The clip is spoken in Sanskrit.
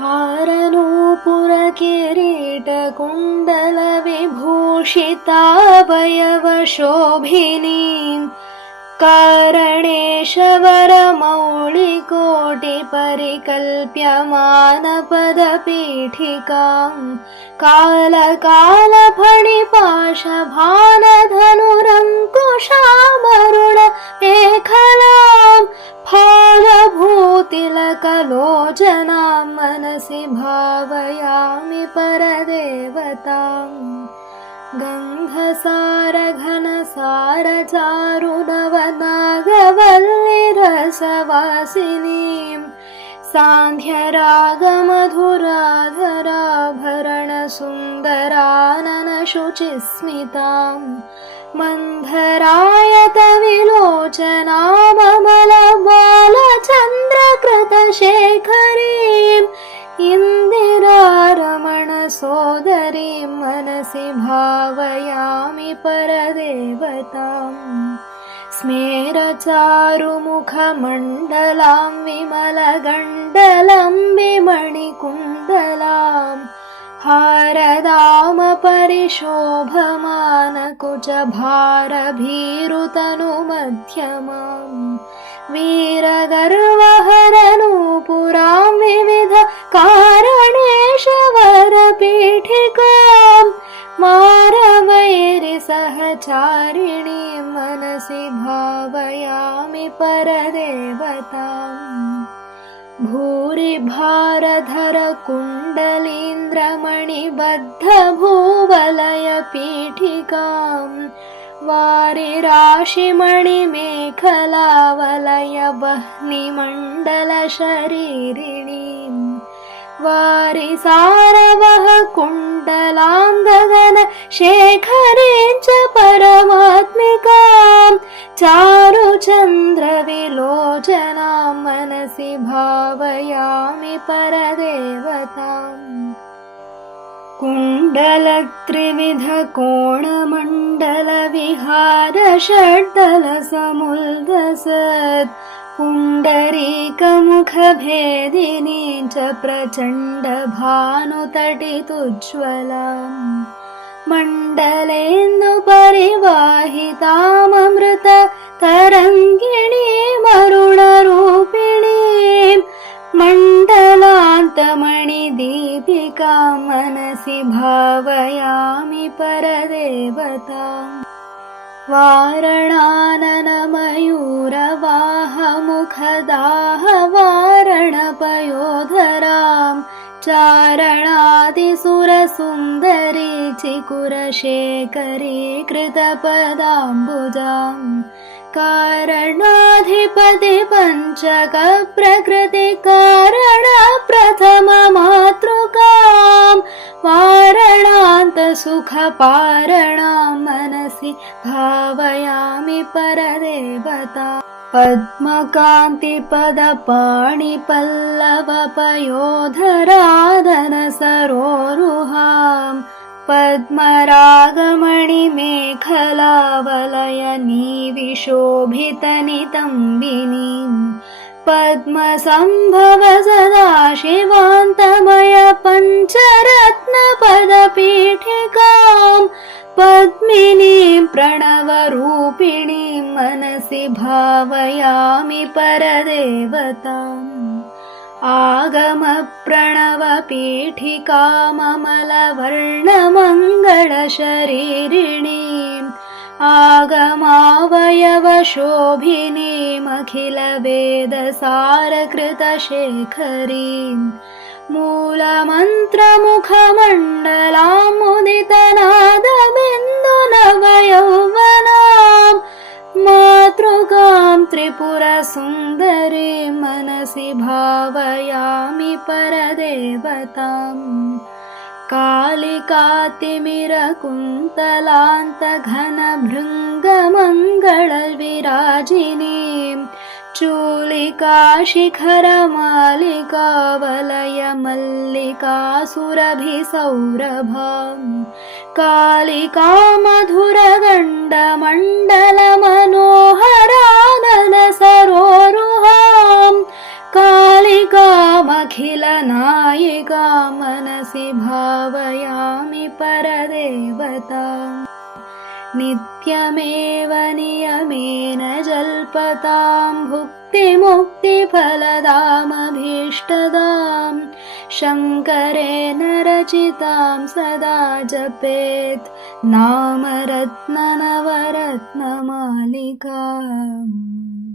हारनूपुरकिरीटकुण्डलविभूषितावयवशोभिनीं कारणेशवरमौलिकोटिपरिकल्प्यमानपदपीठिकां कालकालफणिपाशभानधनुरङ्कुशामरुणमेखलां फालभूतिलकलोचनां मनसि भावयामि परदेवताम्। गन्धसारघनसारचारुनवनागवल्लिरसवासिनीं सान्ध्यरागमधुराधराभरणसुन्दराननशुचिस्मितां मन्धरायतविलोचनाममलबालचन्द्रकृतशेखरीम् इन्दिरारमणसोदरीं मनसि भावयामि परदेवताम्। स्मेरचारुमुखमण्डलां विमलगण्डलम्बिमणिकुण्डलां हारदामपरिशोभमानकुचभारभीरुतनुमध्यमाम् वीरगर्वहरनूपुरां विविध कारणेशवरपीठिकां मारवैरिसहचारिणीं मनसि भावयामि परदेवताम्। भूरिभारधरकुण्डलीन्द्रमणिबद्धभूवलयपीठिकां वारिराशिमणिमेखलावलयवह्निमण्डलशरीरिणीं वारिसारवः कुण्डलां गगनशेखरीं च परमात्मिकां चारुचन्द्रविलोचनां मनसि भावयामि परदेवताम्। कुण्डलत्रिविधकोणमण्डलविहारषड्दलसमुल्लसत् पुण्डरीकमुखभेदिनीं च प्रचण्डभानुतटितुज्ज्वलाम् मण्डलेन्दुपरिवाहिताममृततरङ्गिणीमरुणरूपिणीं मण्डलान्तमणिदीपिकां मनसि भावयामि परदेवताम्। वारणाननमयूरवाहमुखदाहवारणपयोधरां चारणादिसुरसुन्दरी चिकुरशेखरी कृतपदाम्बुजां कारणाधिपतिपञ्चकप्रकृतिकारणप्रथममातृकां वारणान्तसुखपारणां मनसि भावयामि परदेवता। पद्मकान्तिपदपाणिपल्लवपयोधराधनसरोरुहां पद्मरागमणिमेखलावलयनिविशोभितनितम्बिनीं पद्मसम्भव सदाशिवान्तमय पञ्चरत्नपदपीठिकां पद्मिनीं प्रणवरूपिणीं मनसि भावयामि परदेवताम्। आगमप्रणवपीठिकाममलवर्णमङ्गलशरीरिणीम् आगमावयवशोभिनीमखिलवेदसारकृतशेखरीं मूलमन्त्रमुखमण्डलां मुदितनादबिन्दुनवयौवनां मातृकां त्रिपुरसुन्दरीं मनसि भावयामि परदेवताम्। कालिकातिमिरकुन्तलान्तघनभृङ्गमङ्गलविराजिनीं चूलिकाशिखरमालिकावलयमल्लिकासुरभिसौरभां कालिकामधुरगण्डमण्डलमनोहराननसरोरुहां कालिका मातृकामखिलनायिकां मनसि भावयामि परदेवताम् नित्यमेव नियमेन जल्पतां भुक्तिमुक्तिफलदामभीष्टदां शङ्करेण रचितां सदा जपेत् नामरत्ननवरत्नमालिकाम्।